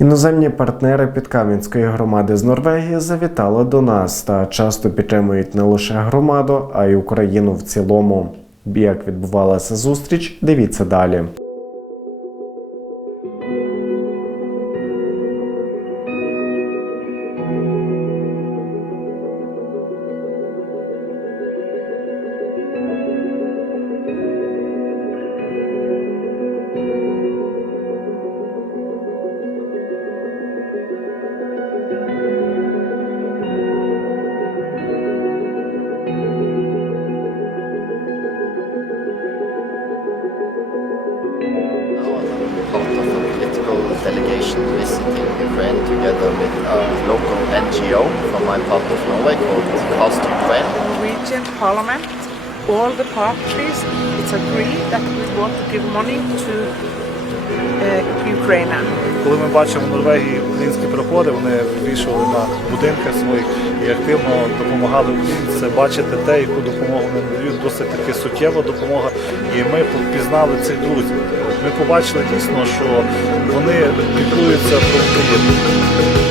Іноземні партнери Підкам'янської громади з Норвегії завітали до нас та часто підтримують не лише громаду, а й Україну в цілому. Як відбувалася зустріч, дивіться далі. Delegation visiting Ukraine together with a local NGO from my part of Norway called Cast Ukraine. Norwegian Parliament, all the parties, it's agreed that we want to give money to uh, Ukraine. Коли ми бачимо в Норвегії українські приходи, вони вийшли на будинках своїх і активно допомагали Україні. Це бачити те, яку допомогу вони надають, досить таки суттєва допомога. І ми пізнали цих друзів. Ми побачили дійсно, що вони піклуються про Україну.